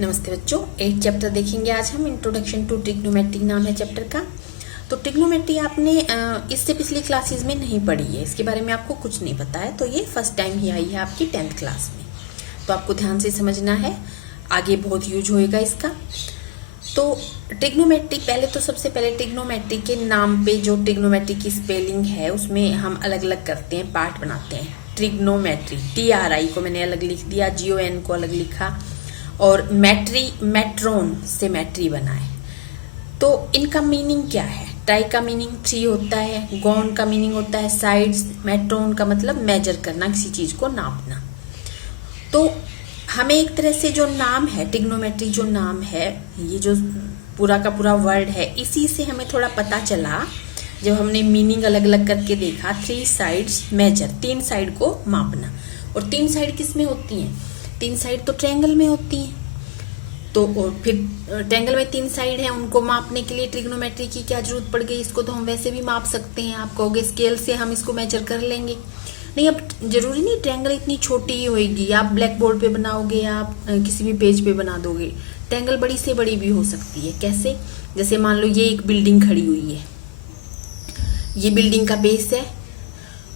नमस्ते बच्चों, 8 चैप्टर देखेंगे आज हम। इंट्रोडक्शन टू ट्रिग्नोमेट्री नाम है चैप्टर का। तो ट्रिग्नोमेट्री आपने इससे पिछली क्लासेस में नहीं पढ़ी है, इसके बारे में आपको कुछ नहीं पता है, तो ये फर्स्ट टाइम ही आई है आपकी 10th क्लास में। तो आपको ध्यान से समझना है, आगे बहुत यूज होएगा इसका। तो ट्रिग्नोमेट्री, पहले तो सबसे पहले ट्रिग्नोमेट्री के नाम पे जो ट्रिग्नोमेट्री की स्पेलिंग है उसमें हम अलग अलग करते हैं, पार्ट बनाते हैं। ट्रिग्नोमेट्री, TRI को मैंने अलग लिख दिया, GON को अलग लिखा, और मैट्री, मेट्रोन से मैट्री बनाए। तो इनका मीनिंग क्या है? ट्राई का मीनिंग 3 होता है, गॉन का मीनिंग होता है साइड्स, मेट्रोन का मतलब मेजर करना, किसी चीज को नापना। तो हमें एक तरह से जो नाम है ट्रिग्नोमेट्री, जो नाम है, ये जो पूरा का पूरा वर्ड है, इसी से हमें थोड़ा पता चला जब हमने मीनिंग अलग अलग करके देखा। 3 साइड्स मेजर, 3 साइड को मापना। और 3 साइड किस में होती हैं? 3 साइड तो ट्रायंगल में होती हैं। तो और फिर ट्रायंगल में 3 साइड है, उनको मापने के लिए ट्रिग्नोमेट्री की क्या जरूरत पड़ गई? इसको तो हम वैसे भी माप सकते हैं। आप कहोगे स्केल से हम इसको मेजर कर लेंगे। नहीं, अब जरूरी नहीं ट्रायंगल इतनी छोटी ही होगी। आप ब्लैक बोर्ड पे बनाओगे, आप किसी भी पेज पे बना दोगे, ट्रायंगल बड़ी से बड़ी भी हो सकती है। कैसे? जैसे मान लो ये एक बिल्डिंग खड़ी हुई है, ये बिल्डिंग का बेस है,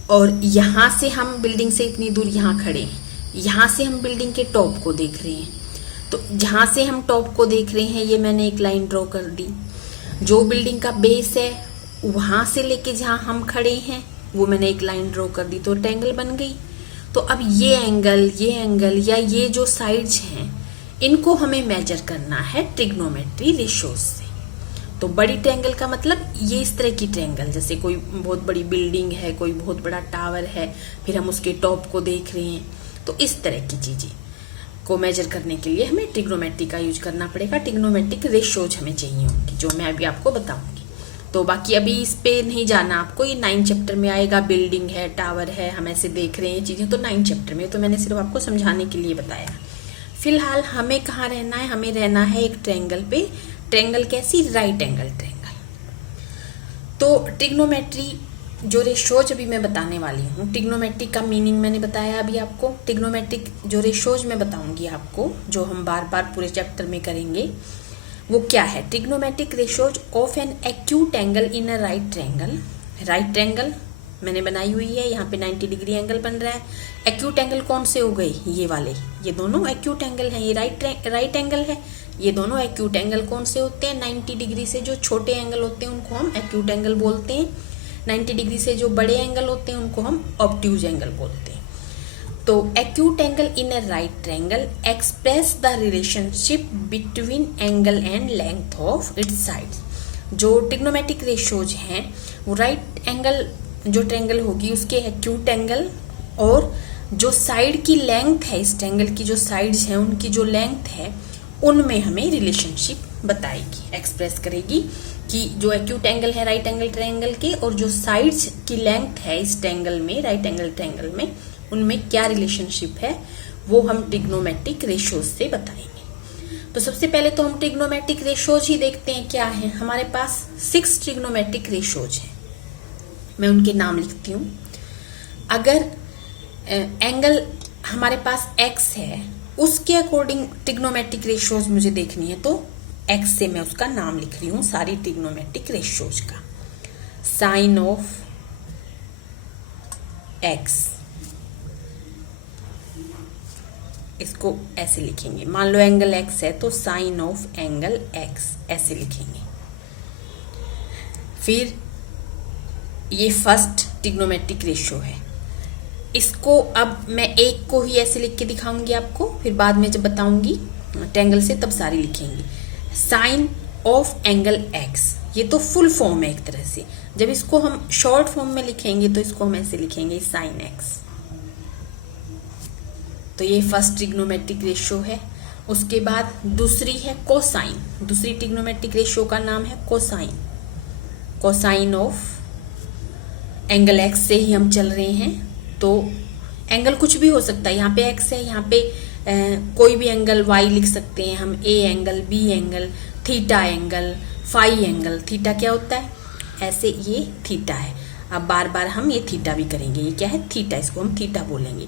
और यहां से हम बिल्डिंग से इतनी दूर यहाँ खड़े हैं, यहाँ से हम बिल्डिंग के टॉप को देख रहे हैं। तो जहां से हम टॉप को देख रहे हैं, ये मैंने एक लाइन ड्रॉ कर दी। जो बिल्डिंग का बेस है वहां से लेके जहां हम खड़े हैं, वो मैंने एक लाइन ड्रॉ कर दी, तो ट्रायंगल बन गई। तो अब ये एंगल या ये जो साइड्स हैं, इनको हमें मेजर करना है ट्रिग्नोमेट्री रेशोज से। तो बड़ी ट्रायंगल का मतलब ये इस तरह की ट्रायंगल, जैसे कोई बहुत बड़ी बिल्डिंग है, कोई बहुत बड़ा टावर है, फिर हम उसके टॉप को देख रहे हैं। तो इस तरह की चीजें को मेजर करने के लिए हमें ट्रिग्नोमेट्री का यूज करना पड़ेगा। ट्रिग्नोमेट्रिक रेशोज हमें चाहिए होंगी, जो मैं अभी आपको बताऊंगी। तो बाकी अभी इस पे नहीं जाना आपको, ये 9 चैप्टर में आएगा। बिल्डिंग है, टावर है, हम ऐसे देख रहे हैं चीजें, तो 9 चैप्टर में। तो मैंने सिर्फ आपको समझाने के लिए बताया। फिलहाल हमें कहाँ रहना है? हमें रहना है एक ट्रायंगल पे। ट्रायंगल कैसी? Right angle triangle. तो ट्रिग्नोमेट्री जो रेशोज अभी मैं बताने वाली हूँ, ट्रिग्नोमेट्री का मीनिंग मैंने बताया अभी आपको। ट्रिग्नोमेट्रिक जो रेशोज मैं बताऊंगी आपको, जो हम बार बार पूरे चैप्टर में करेंगे, वो क्या है? Trigonometric ratios of an acute angle in a right triangle. Right triangle मैंने बनाई हुई है, यहाँ पे 90 डिग्री एंगल बन रहा है। एक्यूट एंगल कौन से हो गए? ये वाले, ये दोनों एक्यूट एंगल है। ये राइट एंगल है, ये दोनों एक्यूट एंगल कौन से होते हैं? 90 डिग्री से जो छोटे एंगल होते हैं उनको हम एक्यूट एंगल बोलते हैं। 90 डिग्री से जो बड़े एंगल होते हैं उनको हम ऑब्ट्यूज एंगल बोलते हैं। तो acute angle in a right triangle express the relationship between angle and length of its sides. जो ट्रिग्नोमेट्रिक रेशोज हैं, वो राइट एंगल जो ट्रायंगल होगी उसके एक्यूट एंगल और जो साइड की लेंथ है, इस ट्रायंगल की जो साइड्स हैं उनकी जो लेंथ है, उनमें हमें रिलेशनशिप बताएगी, एक्सप्रेस करेगी कि जो एक्यूट एंगल है राइट एंगल ट्रायंगल के, और जो साइड्स की लेंथ है इस ट्रायंगल में, राइट एंगल ट्रायंगल में, उनमें क्या रिलेशनशिप है, वो हम ट्रिग्नोमेट्रिक रेशोज से बताएंगे। तो सबसे पहले तो हम ट्रिग्नोमेट्रिक रेशोज ही देखते हैं क्या है। हमारे पास 6 ट्रिग्नोमेट्रिक रेशोज हैं, मैं उनके नाम लिखती हूँ। अगर एंगल हमारे पास x है, उसके अकॉर्डिंग ट्रिग्नोमेट्रिक रेशोज मुझे देखनी है, तो x से मैं उसका नाम लिख रही हूँ सारी ट्रिग्नोमेट्रिक रेशोज का। साइन ऑफ x, इसको ऐसे लिखेंगे। मान लो एंगल x है तो साइन ऑफ एंगल x ऐसे लिखेंगे। फिर ये फर्स्ट ट्रिग्नोमेट्रिक रेशो है। इसको अब मैं एक को ही ऐसे लिख के दिखाऊंगी आपको, फिर बाद में जब बताऊंगी ट्रायंगल से तब सारी लिखेंगे। साइन ऑफ एंगल x, ये तो फुल फॉर्म है एक तरह से। जब इसको हम शॉर्ट फॉर्म में लिखेंगे तो इसको हम ऐसे लिखेंगे, साइन x। तो ये फर्स्ट ट्रिग्नोमेट्रिक रेशो है। उसके बाद दूसरी है कोसाइन। दूसरी ट्रिग्नोमेट्रिक रेशो का नाम है cosine. Cosine of angle x से ही हम चल रहे हैं, तो एंगल कुछ भी हो सकता है। यहाँ पे x है, यहाँ पे कोई भी एंगल y लिख सकते हैं हम, a angle, b angle, theta angle, phi angle. Theta क्या होता है? ऐसे ये थीटा है। अब बार बार हम ये थीटा भी करेंगे। ये क्या है? थीटा, इसको हम थीटा बोलेंगे।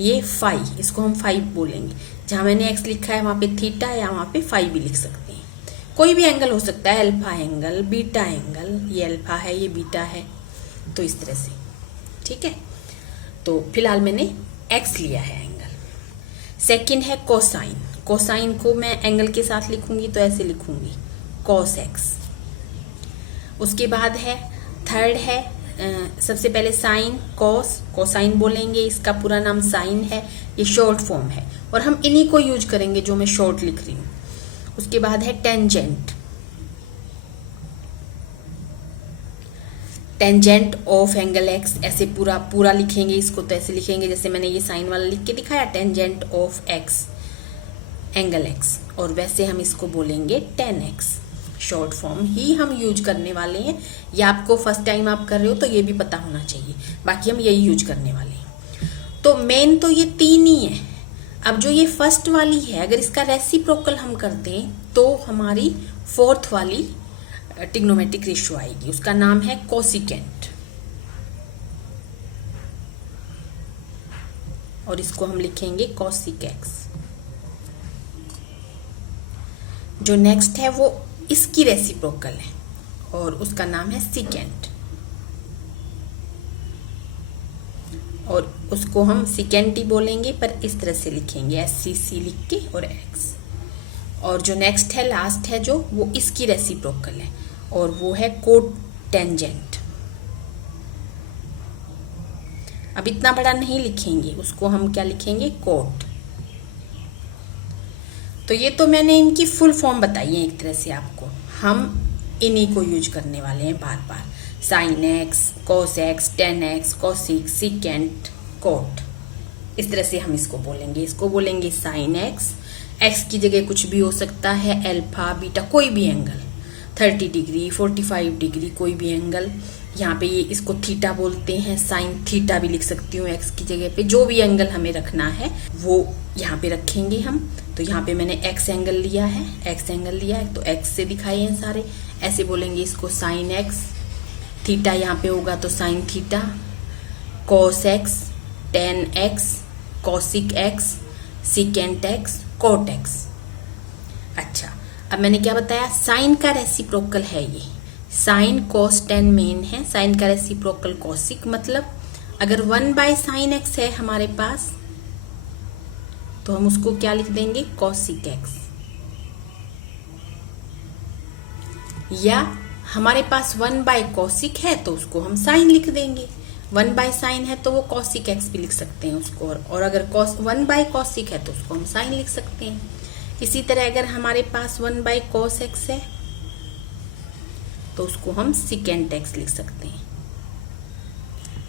ये फाई, इसको हम फाई बोलेंगे। जहां मैंने एक्स लिखा है वहां पे थीटा या वहां पे फाई भी लिख सकते हैं। कोई भी एंगल हो सकता है, अल्फा एंगल, बीटा एंगल, ये अल्फा है ये बीटा है, तो इस तरह से, ठीक है। तो फिलहाल मैंने एक्स लिया है एंगल। सेकंड है कोसाइन। कोसाइन को मैं एंगल के साथ लिखूंगी तो ऐसे लिखूंगी, कॉस एक्स। उसके बाद है थर्ड है सबसे पहले साइन, कॉस, कोसाइन बोलेंगे, इसका पूरा नाम साइन है, ये शॉर्ट फॉर्म है और हम इन्हीं को यूज करेंगे जो मैं शॉर्ट लिख रही हूं। उसके बाद है tangent, tangent of angle x, ऐसे पूरा लिखेंगे इसको, तो ऐसे लिखेंगे जैसे मैंने ये साइन वाला लिख के दिखाया, tangent of x angle x, और वैसे हम इसको बोलेंगे टेन एक्स। शॉर्ट फॉर्म ही हम यूज करने वाले हैं। ये आपको फर्स्ट टाइम आप कर रहे हो तो ये भी पता होना चाहिए, बाकी हम यही यूज करने वाले हैं। तो मेन तो ये तीन ही है। अब जो ये फर्स्ट वाली है, अगर इसका रेसिप्रोकल हम कर दें तो हमारी फोर्थ वाली ट्रिग्नोमेट्रिक रेशियो आएगी, उसका नाम है कोसिकेंट, और इसको हम लिखेंगे कोसिक एक्स। जो नेक्स्ट है वो इसकी रेसिप्रोकल है और उसका नाम है सिकेंट, और उसको हम सिकेंट ही बोलेंगे पर इस तरह से लिखेंगे, SCC लिख के और एक्स। और जो नेक्स्ट है लास्ट है जो, वो इसकी रेसिप्रोकल है और वो है कोटेंजेंट। अब इतना बड़ा नहीं लिखेंगे, उसको हम क्या लिखेंगे, कोट। तो ये तो मैंने इनकी फुल फॉर्म बताई है एक तरह से आपको, हम इन्हीं को यूज करने वाले हैं बार बार। Sine x, cos x, tan x, cosec, secant, cot, इस तरह से हम इसको बोलेंगे। इसको बोलेंगे साइन एक्स, एक्स की जगह कुछ भी हो सकता है, अल्फा, बीटा, कोई भी एंगल, 30 डिग्री, 45 डिग्री, कोई भी एंगल। यहाँ पे ये इसको थीटा बोलते हैं, साइन थीटा भी लिख सकती हूँ एक्स की जगह पे। जो भी एंगल हमें रखना है वो यहाँ पे रखेंगे हम। तो यहाँ पे मैंने एक्स एंगल लिया है, एक्स एंगल लिया है तो एक्स से दिखाए हैं सारे, ऐसे बोलेंगे इसको साइन एक्स। थीटा यहाँ पे होगा तो sine theta, cos x, tan x, cosec x, secant x, cot x. अच्छा, अब मैंने क्या बताया, साइन का रेसिप्रोकल है ये, साइन कॉस टेन मेन है, साइन का रेसिप्रोकल कॉसिक, मतलब अगर 1/sin x है हमारे पास तो हम उसको क्या लिख देंगे, कॉसिक एक्स। या हमारे पास 1/cosic है तो उसको हम साइन लिख देंगे, 1/sin है तो वो cosic x भी लिख सकते हैं उसको, और अगर 1/cosic है तो उसको हम साइन लिख सकते हैं। इसी तरह अगर हमारे पास 1/cos x है तो उसको हम secant x लिख सकते हैं।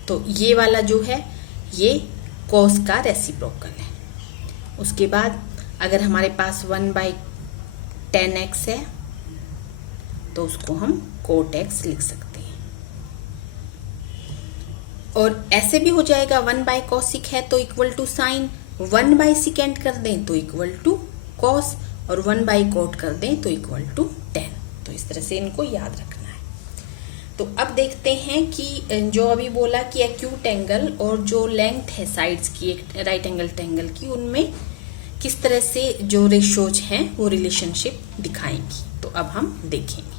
तो ये वाला जो है ये cos का रेसिप्रोकल है। उसके बाद अगर हमारे पास 1/tan x है तो उसको हम कोट एक्स लिख सकते हैं। और ऐसे भी हो जाएगा, 1/cosic है तो इक्वल टू साइन, 1/secant कर दें तो इक्वल टू कॉस, और 1/cot कर दें तो इक्वल टू टेन। तो इस तरह से इनको याद रखना है। तो अब देखते हैं कि जो अभी बोला कि एक्यूट एंगल और जो लेंथ है साइड्स की एक राइट एंगल ट्रायंगल की, उनमें किस तरह से जो रेशियोज हैं वो रिलेशनशिप दिखाएंगी। तो अब हम देखेंगे।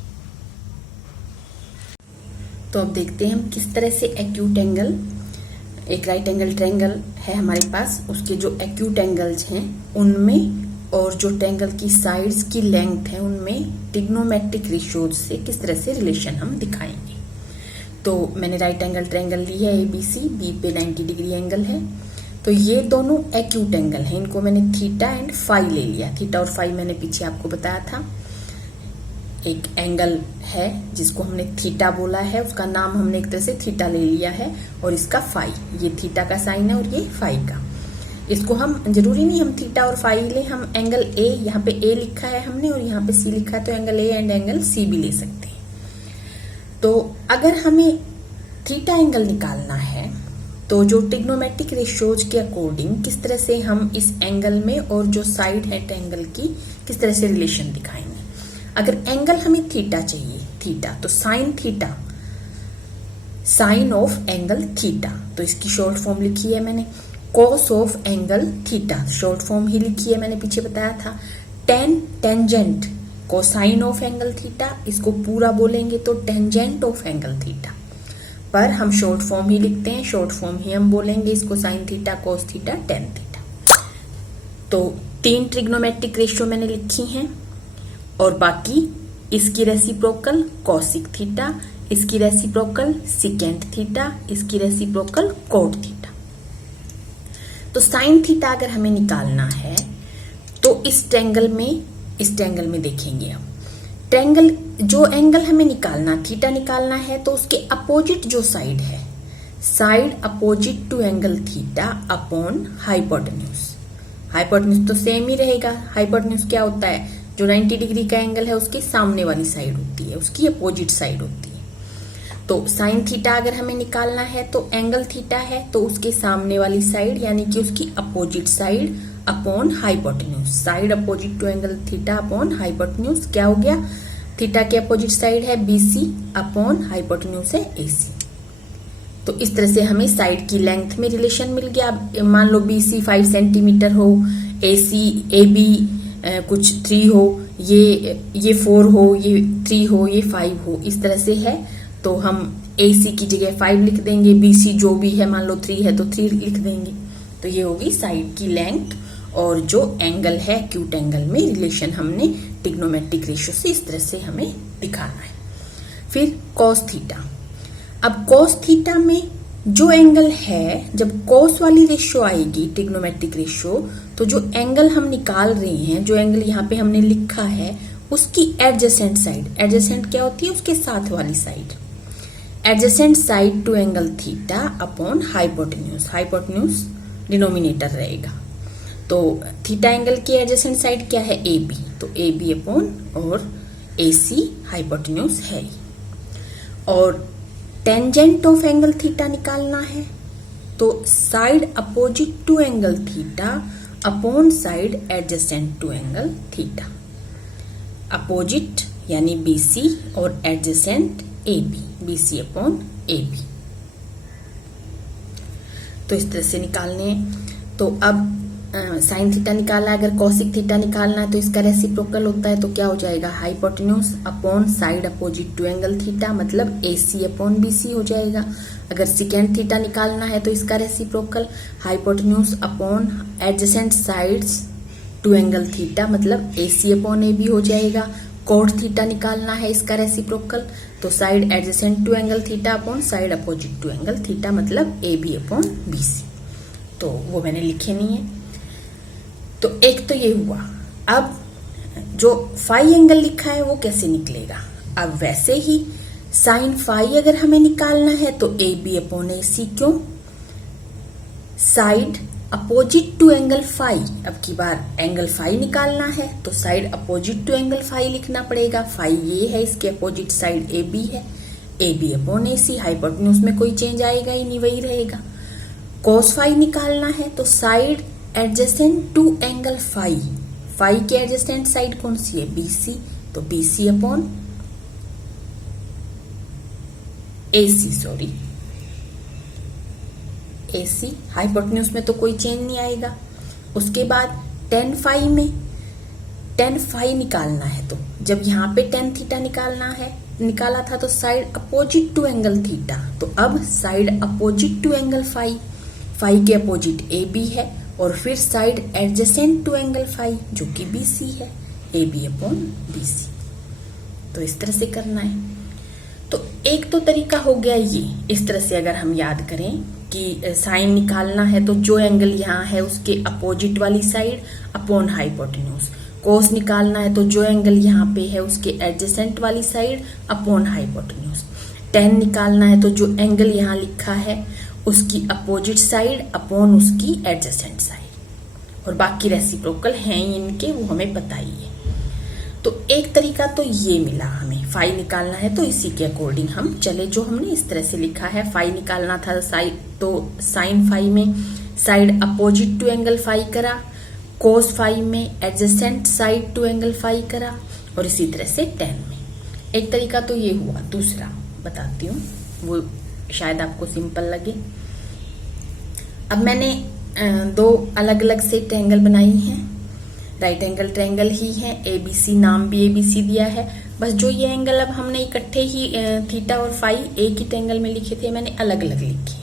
तो अब देखते हैं हम किस तरह से एक्यूट एंगल, एक राइट एंगल ट्रायंगल है हमारे पास, उसके जो एक्यूट एंगल्स हैं उनमें और जो ट्रायंगल की साइड्स की लेंथ है उनमें ट्रिग्नोमेट्रिक रेशियोज से किस तरह से रिलेशन हम दिखाएंगे। तो मैंने राइट एंगल ट्रायंगल ली है ABC, बी पे 90 डिग्री एंगल है। तो ये दोनों एक्यूट एंगल हैं, इनको मैंने थीटा एंड फाई ले लिया। थीटा और फाई मैंने पीछे आपको बताया था। एक एंगल है जिसको हमने थीटा बोला है, उसका नाम हमने एक तरह से थीटा ले लिया है, और इसका फाई, ये थीटा का साइन है और ये फाई का। इसको हम जरूरी नहीं हम थीटा और फाई ले, हम एंगल ए, यहाँ पे ए लिखा है हमने और यहाँ पे सी लिखा है तो angle A and angle C भी ले सकते हैं। तो अगर हमें थीटा एंगल निकालना है तो जो ट्रिग्नोमेट्रिक रेशियोज के अकॉर्डिंग किस तरह से हम इस एंगल में और जो साइड है ट्रायंगल की किस तरह से रिलेशन दिखाएंगे। अगर एंगल हमें थीटा चाहिए, थीटा, तो sine theta, sine of angle theta, तो इसकी शॉर्ट फॉर्म लिखी है मैंने cos of angle theta, short form ही लिखी है, मैंने पीछे बताया था। Tan tangent cosine of angle theta, इसको पूरा बोलेंगे तो टेंजेंट ऑफ एंगल थीटा, पर हम शॉर्ट फॉर्म ही लिखते हैं, शॉर्ट फॉर्म ही हम बोलेंगे इसको, sign theta, cos theta, tan theta. तो 3 ट्रिग्नोमेट्रिक रेशियो मैंने लिखी हैं, और बाकी इसकी रेसिप्रोकल कॉसिक थीटा, इसकी रेसिप्रोकल सिकेंट थीटा, इसकी रेसिप्रोकल कोट थीटा। तो साइन थीटा अगर हमें निकालना है तो इस ट्रायंगल में देखेंगे हम, ट्रायंगल जो एंगल हमें निकालना, थीटा निकालना है, तो उसके अपोजिट जो साइड है, side opposite to angle theta upon hypotenuse. Hypotenuse तो सेम ही रहेगा, हाइपोटेन्यूज क्या होता है, जो 90 डिग्री का एंगल है उसके सामने वाली साइड होती है, उसकी अपोजिट साइड होती है। तो साइन थीटा अगर हमें निकालना है तो एंगल थीटा है तो उसके सामने वाली साइड यानी कि उसकी opposite side upon hypotenuse, side opposite to angle theta upon hypotenuse. क्या हो गया, थीटा के अपोजिट साइड है BC अपॉन हाइपोटेन्यूज है AC। तो इस तरह से हमें साइड की लेंथ में रिलेशन मिल गया। मान लो BC 5 सेंटीमीटर हो, AB कुछ 3 हो, ये 4 हो, ये 3 हो, ये 5 हो, इस तरह से है। तो हम AC की जगह 5 लिख देंगे, BC जो भी है, मान लो 3 है तो 3 लिख देंगे। तो ये होगी साइड की लेंथ, और जो एंगल है एक्यूट एंगल में रिलेशन हमने ट्रिग्नोमेट्रिक रेशियो से इस तरह से हमें दिखाना है। फिर कॉस थीटा, अब कॉस थीटा में जो एंगल है, जब कॉस वाली रेशियो आएगी ट्रिग्नोमेट्रिक रेशियो, तो जो एंगल हम निकाल रहे हैं, जो एंगल यहाँ पे हमने लिखा है, उसकी एडजेसेंट साइड, एडजेसेंट क्या होती है, उसके साथ वाली side, adjacent side to angle theta upon hypotenuse, hypotenuse denominator रहेगा। तो थीटा एंगल की एडजेसेंट साइड क्या है, AB, तो AB अपॉन और AC हाइपोटेन्यूज है। और टेंजेंट ऑफ एंगल थीटा निकालना है तो side opposite to angle theta upon side adjacent to angle theta, opposite यानी BC और adjacent AB, BC upon AB। तो इस तरह से निकालने। तो अब साइन थीटा निकाला, अगर कॉसिक थीटा निकालना है तो इसका रेसिप्रोकल होता है, तो क्या हो जाएगा, hypotenuse upon side opposite to angle theta, मतलब AC अपॉन BC हो जाएगा। अगर सिकेंट थीटा निकालना है तो इसका reciprocal hypotenuse upon adjacent sides to angle theta, मतलब AC अपॉन AB हो जाएगा। कोट थीटा निकालना है इसका रेसिप्रोकल, तो side adjacent to angle theta upon side opposite to angle theta, मतलब AB अपॉन BC। तो वो मैंने लिखे नहीं है। तो एक तो ये हुआ। अब जो फाई एंगल लिखा है वो कैसे निकलेगा, अब वैसे ही साइन फाई अगर हमें निकालना है तो AB अपॉन AC, क्यों, side opposite to angle phi, अब की बार एंगल फाई निकालना है तो side opposite to angle phi लिखना पड़ेगा। फाई ये है, इसके अपोजिट साइड AB है, AB अपॉन AC, हाइपोटेन्यूज में कोई चेंज आएगा ही नहीं, वही रहेगा। कॉस फाई निकालना है तो side adjacent to angle phi, phi के एडजेसेंट साइड कौन सी है, BC, तो BC upon AC, sorry AC, hypotenuse में तो कोई चेंज नहीं आएगा। उसके बाद टेन फाई में, टेन फाई निकालना है तो जब यहाँ पे टेन थीटा निकाला था तो side opposite to angle theta, तो अब side opposite to angle phi, phi के अपोजिट AB है, और फिर side adjacent to angle phi जो कि BC है, AB अपॉन BC। तो इस तरह से करना है। तो एक तो तरीका हो गया ये, इस तरह से अगर हम याद करें कि साइन निकालना है तो जो एंगल यहाँ है उसके अपोजिट वाली साइड अपॉन हाइपोटेन्यूज, कोस निकालना है तो जो एंगल यहाँ पे है उसके एडजेसेंट वाली साइड अपॉन हाइपोटेन्यूज, टेन निकालना है तो जो एंगल यहाँ लिखा है उसकी अपोजिट साइड अपॉन उसकी एडजेसेंट साइड, और बाकी रेसिप्रोकल हैं इनके, वो हमें पता ही है। तो एक तरीका तो ये मिला हमें, फाई निकालना है तो इसी के अकॉर्डिंग हम चले, जो हमने इस तरह से लिखा है। फाई निकालना था साइड, तो साइन फाई में side opposite to angle phi करा, कोस फाई में adjacent side to angle phi करा, और इसी तरह से टेन में। एक तरीका तो ये हुआ। दूसरा बताती हूँ, वो शायद आपको सिंपल लगे। अब मैंने दो अलग अलग से ट्रायंगल बनाई हैं, राइट एंगल ट्रायंगल ही है, ABC नाम भी ABC दिया है। बस जो ये एंगल अब हमने इकट्ठे ही थीटा और फाई एक ही ट्रायंगल में लिखे थे, मैंने अलग अलग लिखे।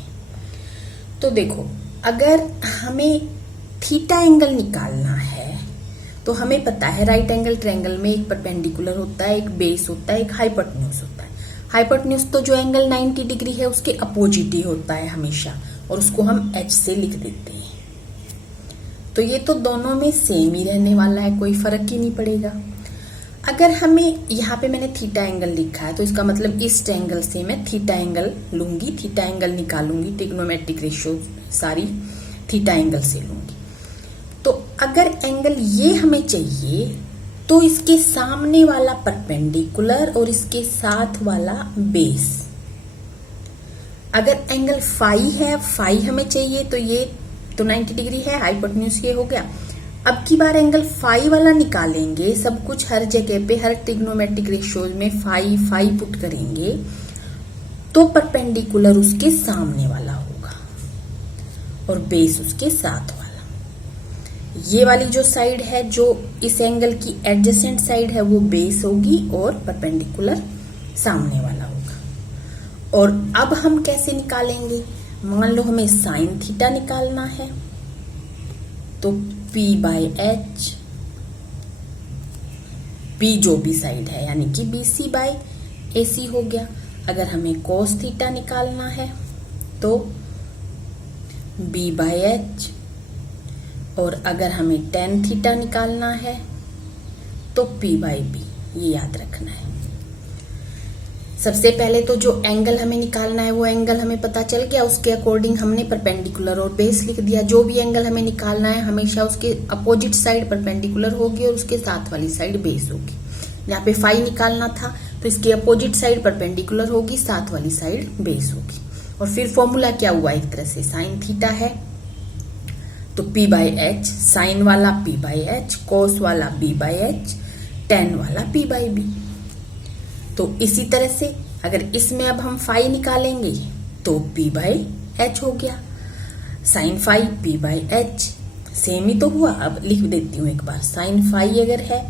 तो देखो, अगर हमें थीटा एंगल निकालना है तो हमें पता है राइट एंगल ट्रायंगल में एक परपेंडिकुलर होता है, एक बेस होता है, एक हाइपोटेन्यूज होता है। हाइपोटेन्यूज तो जो एंगल 90 डिग्री है उसके अपोजिट ही होता है हमेशा, और उसको हम H से लिख देते हैं। तो ये तो दोनों में सेम ही रहने वाला है, कोई फर्क ही नहीं पड़ेगा। अगर हमें यहाँ पे मैंने थीटा एंगल लिखा है तो इसका मतलब इस ट्रायंगल से मैं थीटा एंगल लूंगी, थीटा एंगल निकालूंगी, ट्रिग्नोमेट्रिक रेशियो सारी थीटा एंगल से लूंगी। तो अगर एंगल ये हमें चाहिए तो इसके सामने वाला परपेंडिकुलर और इसके साथ वाला बेस, अगर एंगल फाई है, फाई हमें चाहिए तो ये तो 90 डिग्री है, हाइपोटेन्यूज ये हो गया। अब की बार एंगल फाई वाला निकालेंगे, सब कुछ हर जगह पे हर ट्रिग्नोमेट्रिक रेशियोज में फाई फाई पुट करेंगे तो परपेंडिकुलर उसके सामने वाला होगा और बेस उसके साथ वाला। ये वाली जो साइड है, जो इस एंगल की एडजेसेंट साइड है, वो बेस होगी और परपेंडिकुलर सामने वाला होगा। और अब हम कैसे निकालेंगे? मान लो हमें साइन थीटा निकालना है तो P/H, P जो भी साइड है यानी कि BC/AC हो गया। अगर हमें कोस थीटा निकालना है तो B/H, और अगर हमें टेन थीटा निकालना है तो P/B। ये याद रखना है। सबसे पहले तो जो एंगल हमें निकालना है वो एंगल हमें पता चल गया, उसके अकॉर्डिंग हमने परपेंडिकुलर और बेस लिख दिया। जो भी एंगल हमें निकालना है हमेशा उसके अपोजिट साइड परपेंडिकुलर होगी और उसके साथ वाली साइड बेस होगी। यहाँ पे फाई निकालना था तो इसके अपोजिट साइड परपेंडिकुलर होगी, साथ वाली साइड बेस होगी। और फिर फॉर्मूला क्या हुआ, एक तरह से साइन थीटा है तो P/H, साइन वाला P/H, कोस वाला B/H, टेन वाला P/B। तो इसी तरह से अगर इसमें अब हम फाई निकालेंगे तो P/H हो गया, साइन फाई P/H, सेम ही तो हुआ। अब लिख देती हूँ एक बार, साइन फाई अगर है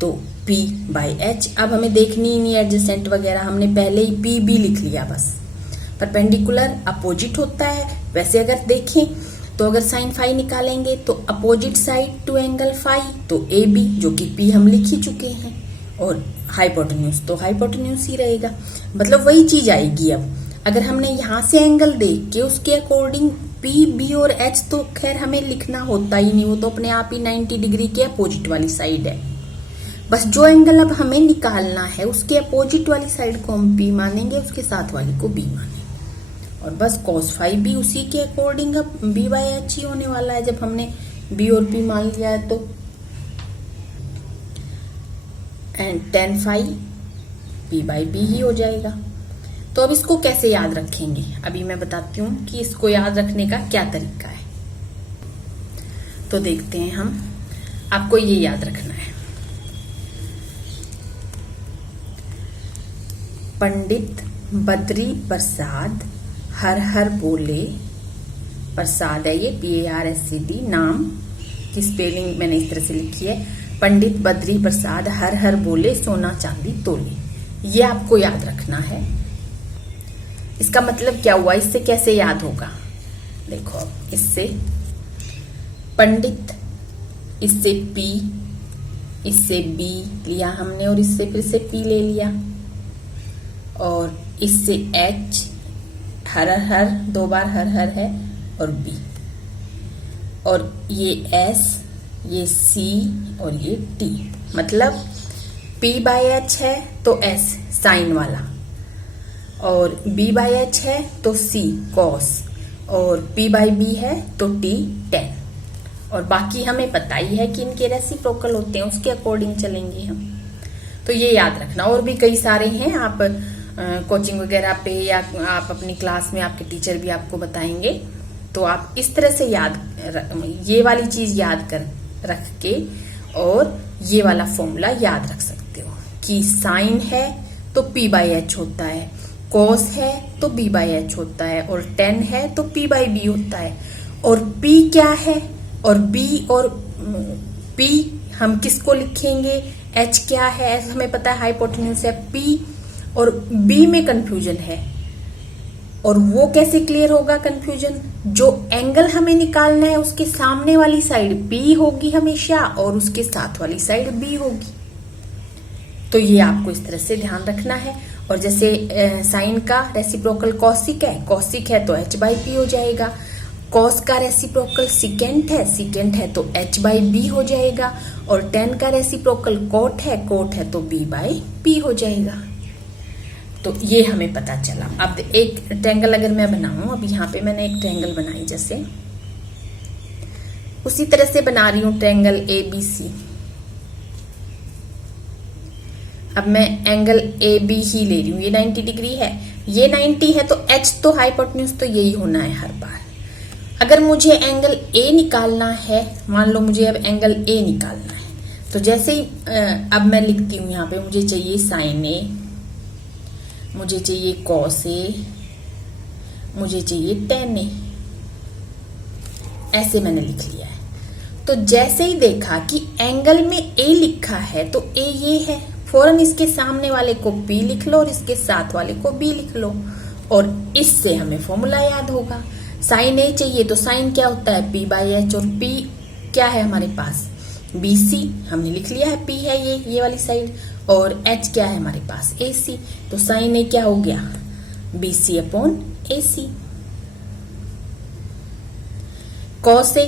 तो P/H। अब हमें देखनी ही नहीं एडजेसेंट वगैरह, हमने पहले ही PB लिख लिया बस। परपेंडिकुलर अपोजिट होता है, वैसे अगर देखें तो अगर साइन फाई निकालेंगे तो opposite side to angle phi तो AB, जो कि P हम लिख ही चुके हैं, और हाइपोटेन्यूज तो हाइपोटेन्यूज ही रहेगा, मतलब वही चीज आएगी। अब अगर हमने यहाँ से एंगल देख के उसके अकॉर्डिंग P, B और H तो खैर हमें लिखना होता ही नहीं, वो तो अपने आप ही 90 डिग्री के अपोजिट वाली साइड है। बस जो एंगल अब हमें निकालना है उसके अपोजिट वाली साइड को हम P मानेंगे, उसके साथ वाली को B मानेंगे, और बस cos फाई भी उसी के अकॉर्डिंग अब B/H ही होने वाला है। जब हमने B और P मान लिया है तो एंड टेन फाई P/B ही हो जाएगा। तो अब इसको कैसे याद रखेंगे, अभी मैं बताती हूँ कि इसको याद रखने का क्या तरीका है। तो देखते हैं हम, आपको ये याद रखना है, पंडित बद्री प्रसाद हर हर बोले, प्रसाद है ये PARSAD, नाम की स्पेलिंग मैंने इस तरह से लिखी है, पंडित बद्री प्रसाद हर हर बोले सोना चांदी तोले। ये आपको याद रखना है। इसका मतलब क्या हुआ, इससे कैसे याद होगा? देखो, अब इससे पंडित, इससे P, इससे B लिया हमने और इससे फिर से P ले लिया, और इससे H, हर हर दो बार हर हर है, और B, और ये S, ये C और ये T। मतलब P/H है तो S साइन वाला, और B/H है तो C कॉस, और P/B है तो T टेन। और बाकी हमें पता ही है कि इनके रेसिप्रोकल होते हैं, उसके अकॉर्डिंग चलेंगे हम। तो ये याद रखना। और भी कई सारे हैं, आप कोचिंग वगैरह पे या आप अपनी क्लास में आपके टीचर भी आपको बताएंगे, तो आप इस तरह से ये वाली चीज याद कर रख के और ये वाला फॉर्मूला याद रख सकते हो कि साइन है तो P/H होता है, कॉस है तो B/H होता है, और टेन है तो P/B होता है, और P क्या है, और B और P हम किसको लिखेंगे, H क्या है, हमें पता है हाइपोटेन्यूज है, P और B में कंफ्यूजन है। और वो कैसे क्लियर होगा कंफ्यूजन, जो एंगल हमें निकालना है उसके सामने वाली साइड P होगी हमेशा और उसके साथ वाली साइड B होगी। तो ये आपको इस तरह से ध्यान रखना है। और जैसे साइन का रेसिप्रोकल कॉसिक है तो H बाई P हो जाएगा। कॉस का रेसिप्रोकल सिकेंट है तो H बाई B हो जाएगा। और टेन का रेसिप्रोकल कोट है तो B बाई P हो जाएगा। तो ये हमें पता चला। अब एक ट्रायंगल अगर मैं बनाऊं, अब यहाँ पे मैंने एक ट्रायंगल बनाई, जैसे उसी तरह से बना रही हूं ट्रायंगल ABC। अब मैं एंगल AB ही ले रही हूँ, ये 90 डिग्री है, ये 90 है, तो H तो हाइपोटेन्यूज तो यही होना है हर बार। अगर मुझे एंगल A निकालना है, मान लो मुझे अब एंगल A निकालना है, तो जैसे ही अब मैं लिखती हूँ यहाँ पे, मुझे चाहिए साइन A, मुझे चाहिए कॉस A, मुझे चाहिए टेन A, ऐसे मैंने लिख लिया है। तो जैसे ही देखा कि एंगल में A लिखा है तो A ये है, फौरन इसके सामने वाले को P लिख लो और इसके साथ वाले को B लिख लो, और इससे हमें फॉर्मूला याद होगा। साइन A चाहिए तो साइन क्या होता है P बाई H, और P क्या है हमारे पास BC, हमने लिख लिया है, P है ये वाली साइड, और H क्या है हमारे पास AC, तो साइन A क्या हो गया BC upon AC। Cos A,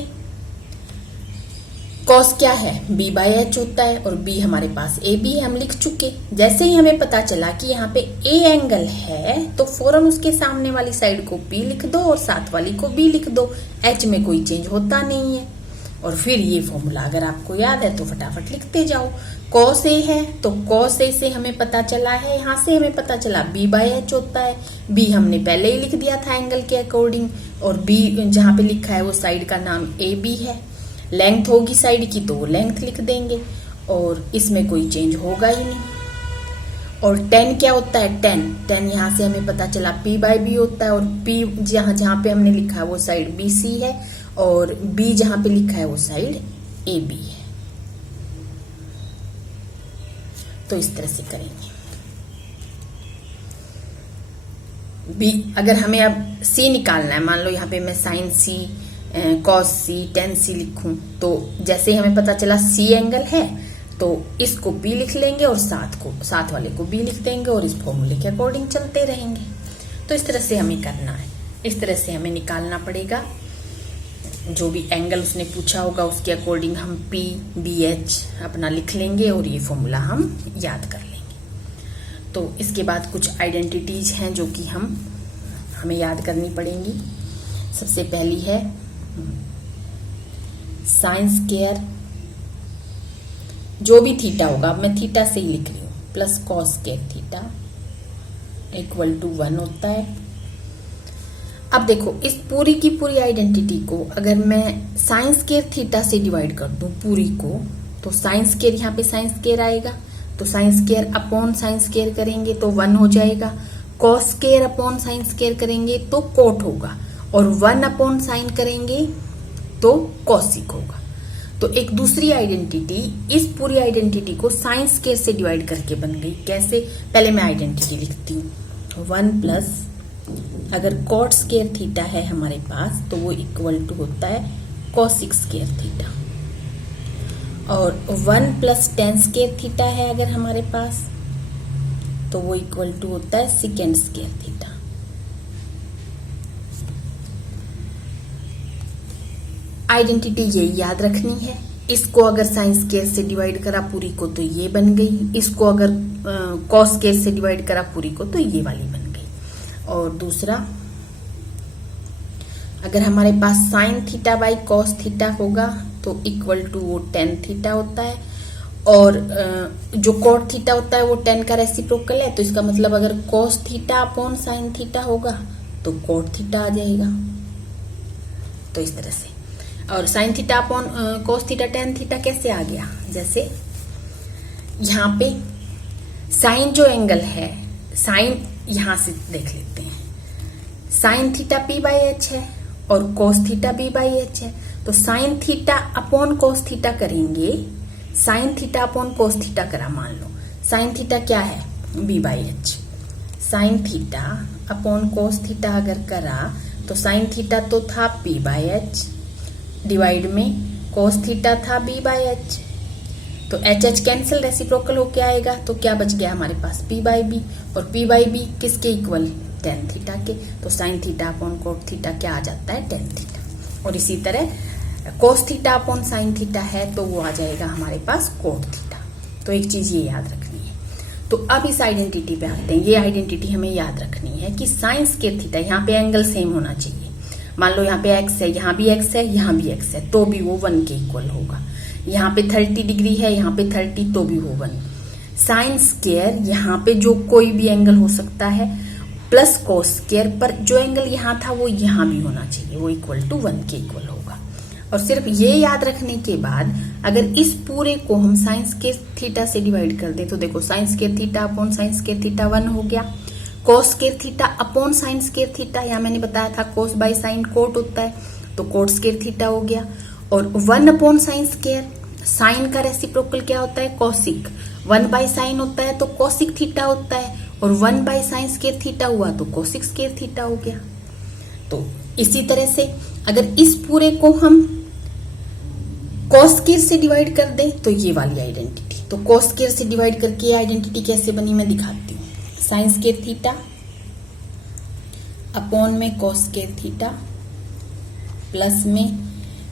cos क्या है B बाई H होता है, और B हमारे पास AB है, हम लिख चुके। जैसे ही हमें पता चला कि यहाँ पे A एंगल है तो फौरन उसके सामने वाली साइड को P लिख दो और साथ वाली को B लिख दो, H में कोई चेंज होता नहीं है। और फिर ये फॉर्मूला अगर आपको याद है तो फटाफट लिखते जाओ। कॉस A है तो कॉस A से हमें पता चला है, यहाँ से हमें पता चला B बाई H होता है, B हमने पहले ही लिख दिया था एंगल के अकॉर्डिंग, और B जहाँ पे लिखा है वो साइड का नाम AB है। लेंथ होगी साइड की तो वो लेंथ लिख देंगे, और इसमें कोई चेंज होगा ही नहीं। और टेन क्या होता है, टेन यहाँ से हमें पता चला P बाई B होता है, और P जहाँ पे हमने लिखा है वो साइड BC है, और B जहाँ पे लिखा है वो साइड AB है। तो इस तरह से करेंगे। B अगर हमें अब C निकालना है, मान लो यहाँ पे मैं sine C, cos C, tan C लिखूं, तो जैसे ही हमें पता चला C एंगल है तो इसको P लिख लेंगे और साथ वाले को B लिख देंगे, और इस फॉर्मूले के अकॉर्डिंग चलते रहेंगे। तो इस तरह से हमें करना है, इस तरह से हमें निकालना पड़ेगा। जो भी एंगल उसने पूछा होगा उसके अकॉर्डिंग हम P, BH अपना लिख लेंगे और ये फॉर्मूला हम याद कर लेंगे। तो इसके बाद कुछ आइडेंटिटीज हैं जो कि हमें याद करनी पड़ेंगी। सबसे पहली है साइन स्क्वायर, जो भी थीटा होगा, अब मैं थीटा से ही लिख रही हूँ, plus cos square theta equal to 1 होता है। अब देखो इस पूरी की पूरी आइडेंटिटी को अगर मैं साइन स्क्वायर थीटा से डिवाइड कर दूं पूरी को, तो साइन स्क्वायर यहाँ पे साइन स्क्वायर आएगा, तो sine square upon sine square करेंगे तो 1 हो जाएगा। Cos square upon sine square करेंगे तो कोट होगा, और 1 अपॉन साइन करेंगे तो कॉसिक होगा। तो एक दूसरी आइडेंटिटी, इस पूरी आइडेंटिटी को साइन स्क्वायर से डिवाइड करके बन गई। कैसे, पहले मैं आइडेंटिटी लिखती हूँ। 1 प्लस अगर कॉट स्क्वायर थीटा है हमारे पास तो वो इक्वल टू होता है कॉसिक स्क्वायर थीटा, और 1 प्लस टेन स्क्वायर थीटा है अगर हमारे पास तो वो इक्वल टू होता है सेकेंड स्क्वायर थीटा। आइडेंटिटी ये याद रखनी है। इसको अगर साइन स्क्वायर से डिवाइड करा पूरी को तो ये बन गई, इसको अगर कॉस स्क्वायर से डिवाइड करा पूरी को तो ये वाली बन गई। और दूसरा, अगर हमारे पास sine theta by cos theta होगा तो इक्वल टू वो टेन थीटा होता है, और जो कॉट थीटा होता है वो टेन का रेसिप्रोकल है, तो इसका मतलब अगर cos theta upon sine theta होगा तो कॉट थीटा आ जाएगा। तो इस तरह से, और sign theta upon cos theta tan theta कैसे आ गया, जैसे यहाँ पे साइन जो एंगल है, साइन यहां से देख लेते हैं, sine theta P by H है और cos theta B by H है। तो sine theta upon cos theta करेंगे, sine theta upon cos theta करा, मान लो साइन थीटा क्या है B by H, sine theta upon cos theta अगर करा तो साइन थीटा तो था पी बाई एच डिवाइड में कोस थीटा था बी बाई एच, तो एच एच कैंसिल, रेसिप्रोकल होके आएगा, तो क्या बच गया हमारे पास पी बाई बी, और पी बाई बी किसके इक्वल टेन थीटा के, तो sine theta upon cot theta क्या आ जाता है टेन थीटा। और इसी तरह cos theta upon sine theta है तो वो आ जाएगा हमारे पास कोट थीटा। तो एक चीज ये याद रखनी है। तो अब इस आइडेंटिटी पे आते हैं। ये आइडेंटिटी हमें याद रखनी है कि साइन स्क्वायर थीटा, यहाँ पे एंगल सेम होना चाहिए। मान लो यहाँ पे एक्स है, यहाँ भी एक्स है, यहाँ भी एक्स है, तो भी वो 1 के इक्वल होगा। यहाँ पे 30 डिग्री है, यहाँ पे 30, तो भी वो 1। साइन स्क्वायर यहाँ पे जो कोई भी एंगल हो सकता है, प्लस कोस स्क्वायर पर जो एंगल यहाँ था वो यहाँ भी होना चाहिए, वो इक्वल टू 1 के इक्वल होगा। और सिर्फ ये याद रखने के बाद अगर इस पूरे को हम साइन स्क्वायर थीटा से डिवाइड कर दे तो देखो sign square theta upon sine square theta 1 हो गया, कोस square theta upon sine square theta, यहाँ मैंने बताया था कोस बाय साइन कोट होता है, तो कोट स्क्वायर थीटा हो गया, और 1 अपॉन साइन स्क्वायर, साइन का रेसिप्रोकल क्या होता है कोसिक, 1 बाय साइन होता है तो कोसिक थीटा होता है, और 1 बाय साइन स्क्वायर थीटा हुआ तो कोसिक स्क्वायर थीटा हो गया। तो इसी तरह से अगर इस पूरे को हम कोस स्क्वायर से डिवाइड कर दे तो ये वाली आइडेंटिटी, तो कोस स्क्वायर से डिवाइड करके ये आइडेंटिटी कैसे बनी मैं दिखाती हूँ। साइन स्क्वायर थीटा अपॉन में कोस स्क्वायर थीटा प्लस में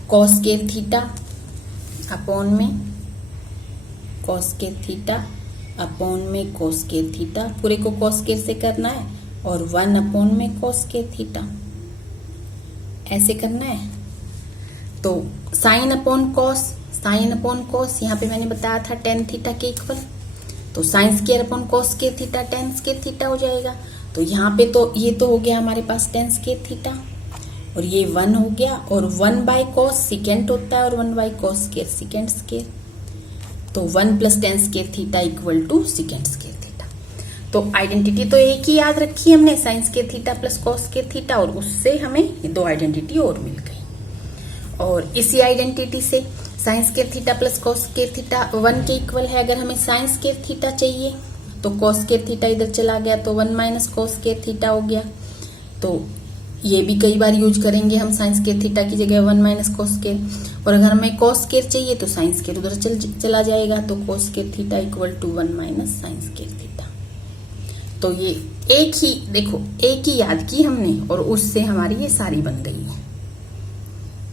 कोस स्क्वायर थीटा अपॉन में कोस स्क्वायर थीटा अपॉन में कोस स्क्वायर थीटा, पूरे को कोस स्क्वायर से करना है, और 1 अपॉन में कोस स्क्वायर थीटा, ऐसे करना है। तो साइन अपॉन कोस, साइन अपॉन कोस यहाँ पे मैंने बताया था टेन थीटा के इक्वल, तो साइन स्क्वायर अपॉन कोस square theta tan square theta हो जाएगा। तो यहाँ पे तो ये तो हो गया हमारे पास टेन स्क्वायर थीटा, और ये 1 हो गया, और 1 बाय कोस सिकेंड होता है, और 1 by cos square secant square, तो 1 plus tan square theta equal to secant square theta. तो आइडेंटिटी तो एक ही याद रखी हमने, sine square theta plus cos square theta, और उससे हमें ये 2 आइडेंटिटी और मिल गई। और इसी आइडेंटिटी से sign square theta plus cos square theta 1 के इक्वल है। अगर हमें साइन स्क्वायर थीटा चाहिए तो कोस स्क्वायर थीटा इधर चला गया, तो 1 माइनस कोस स्क्वायर थीटा हो गया। तो ये भी कई बार यूज करेंगे हम, साइन स्क्वायर थीटा की जगह 1 माइनस कोस स्क्वायर। और अगर हमें कोस स्क्वायर चाहिए तो साइन स्क्वायर उधर चला जाएगा, तो cos square theta equal to 1 minus sine square theta. तो ये एक ही देखो, एक ही याद की हमने, और उससे हमारी ये सारी बन गई है।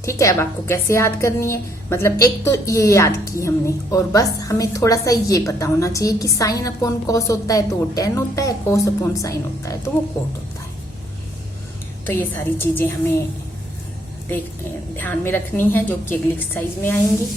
ठीक है, अब आपको कैसे याद करनी है, मतलब एक तो ये याद की हमने, और बस हमें थोड़ा सा ये पता होना चाहिए कि साइन अपॉन कॉस होता है तो वो टेन होता है, कॉस अपॉन साइन होता है तो वो कोट होता है। तो ये सारी चीजें हमें ध्यान में रखनी है, जो कि अगली एक्सरसाइज में आएंगी।